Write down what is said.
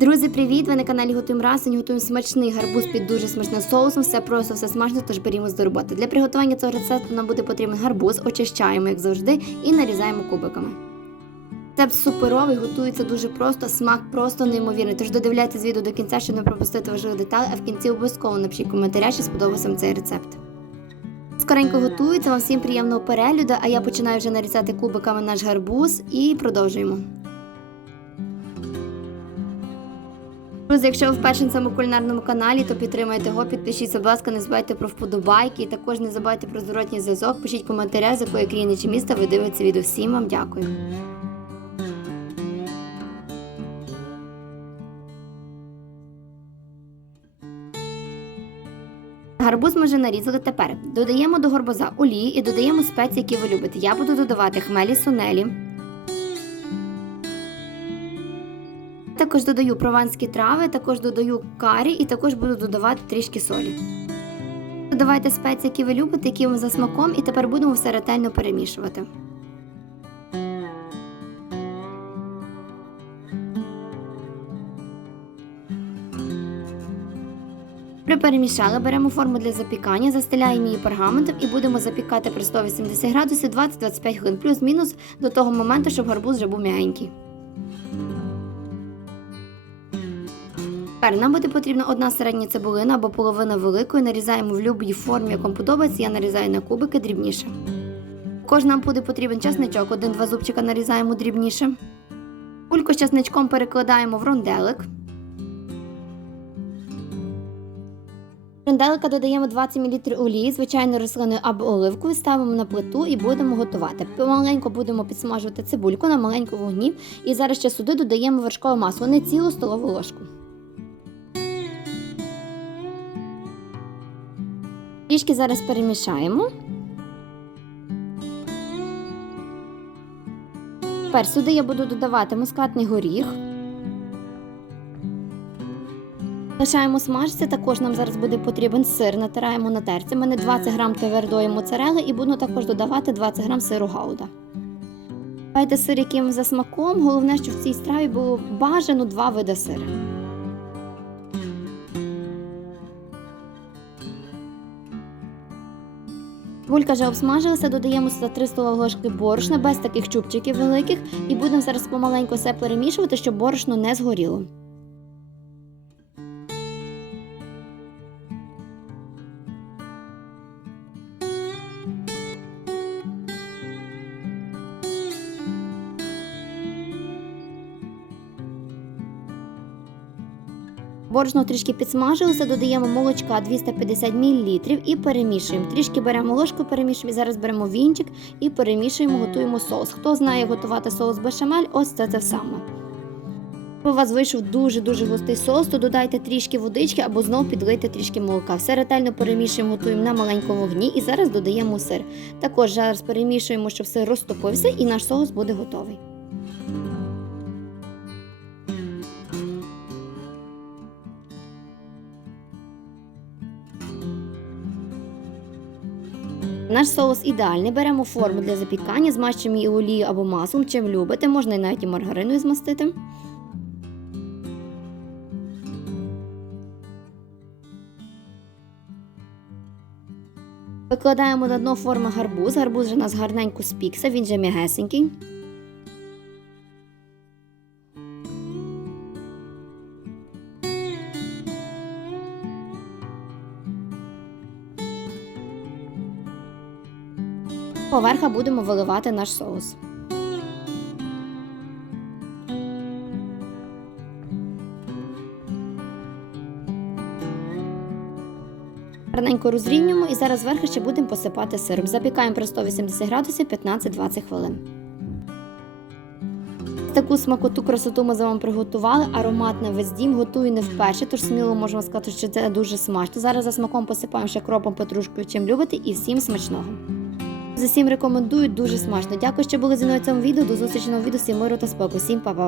Друзі, привіт! Ви на каналі Готуємо. Сьогодні готуємо смачний гарбуз під дуже смачним соусом. Все просто, все смачно, тож берімось до роботи. Для приготування цього рецепту нам буде потрібен гарбуз, очищаємо, як завжди, і нарізаємо кубиками. Рецепт суперовий, готується дуже просто, смак просто неймовірний. Тож додивляйтесь відео до кінця, щоб не пропустити важливі деталі, а в кінці обов'язково напишіть коментаря, чи сподобався вам цей рецепт. Скоренько готується, вам всім приємного перегляду, а я починаю вже нарізати кубиками наш гарбуз і продовжуємо. Друзі, якщо ви вперше на цьому кулінарному каналі, то підтримайте його, підпишіться, будь ласка, не забувайте про вподобайки і також не забувайте про зворотній зв'язок. Пишіть коментаря, з якої країни чи міста ви дивитеся відео. Всім вам дякую. Гарбуз ми вже нарізали тепер. Додаємо до горбуза олії і додаємо спеції, які ви любите. Я буду додавати хмелі сунелі. Також додаю прованські трави, також додаю карі і також буду додавати трішки солі. Додавайте спеції, які ви любите, які вам за смаком, і тепер будемо все ретельно перемішувати. При перемішали, беремо форму для запікання, застеляємо її пергаментом і будемо запікати при 180 градусів 20-25 хвилин, плюс-мінус до того моменту, щоб гарбуз вже був м'ягенький. Тепер нам буде потрібна одна середня цибулина або половина великої. Нарізаємо в будь-якій формі, як подобається. Я нарізаю на кубики дрібніше. Також нам буде потрібен часничок, один-два зубчика нарізаємо дрібніше. Кульку з часничком перекладаємо в ронделик. Ронделика додаємо 20 мл олії, звичайно рослиною або оливкою, ставимо на плиту і будемо готувати. Помаленько будемо підсмажувати цибульку на маленькому вогні. І зараз ще сюди додаємо вершкове масло, не цілу столову ложку. Трішки зараз перемішаємо. Тепер сюди я буду додавати мускатний горіх. Лишаємо смажитися, також нам зараз буде потрібен сир, натираємо на терці. У мене 20 грам твердої моцарели і буду також додавати 20 грам сиру гауда. Давайте сир, яким за смаком. Головне, щоб в цій страві було бажано два види сиру. Булька вже обсмажилася, додаємо сюди 3 столові ложки борошна без таких чубчиків великих і будемо зараз помаленьку все перемішувати, щоб борошно не згоріло. Борошно трішки підсмажилося, додаємо молочка 250 мл і перемішуємо. Трішки беремо ложку, перемішуємо. І зараз беремо вінчик і перемішуємо, готуємо соус. Хто знає готувати соус бешамель, ось це те саме. Якщо у вас вийшов дуже-дуже густий соус, то додайте трішки водички або знову підлийте трішки молока. Все ретельно перемішуємо, готуємо на маленькому вогні і зараз додаємо сир. Також зараз перемішуємо, щоб сир розтопився і наш соус буде готовий. Наш соус ідеальний. Беремо форму для запікання, змащуємо її олією або маслом, чим любите, можна і навіть і маргариною змастити. Викладаємо на дно форми гарбуз. Гарбуз вже у нас гарненько спікся, він же м'ягесенький. Поверха будемо виливати наш соус. Гарненько розрівнюємо і зараз зверху ще будемо посипати сиром. Запікаємо при 180 градусів 15-20 хвилин. Таку смакоту красоту ми за вами приготували. Аромат на весь дім готую не вперше, тож сміло можемо сказати, що це дуже смачно. Зараз за смаком посипаємо ще кропом петрушкою, чим любите, і всім смачного. За всім рекомендую дуже смачно. Дякую, що були зі мною в цьому відео. До зустрічі на відео. Всім миру та спокою. Всім па-па.